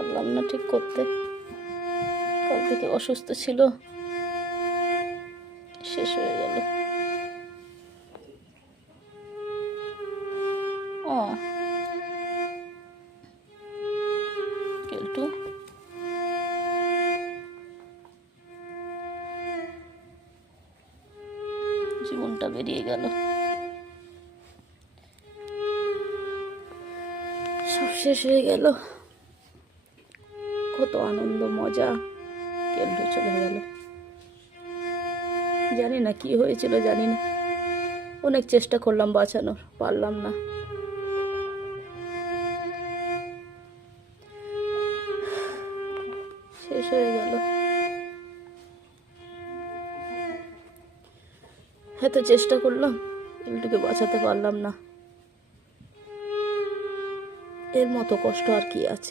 পারলাম না ঠিক করতে। কাল থেকে অসুস্থ ছিল, শেষ হয়ে গেল। ও কেলটু, জীবনটা বেরিয়ে গেল, সব শেষ হয়ে গেল। কত আনন্দ মজা, কেলটু চলে গেল। জানি না কি হয়েছিল, জানি না। অনেক চেষ্টা করলাম বাঁচানোর, পারলাম না। শেষ হয়ে গেল। এত চেষ্টা করলাম, কেলটুকে বাঁচাতে পারলাম না। এর মতো কষ্ট আর কি আছে।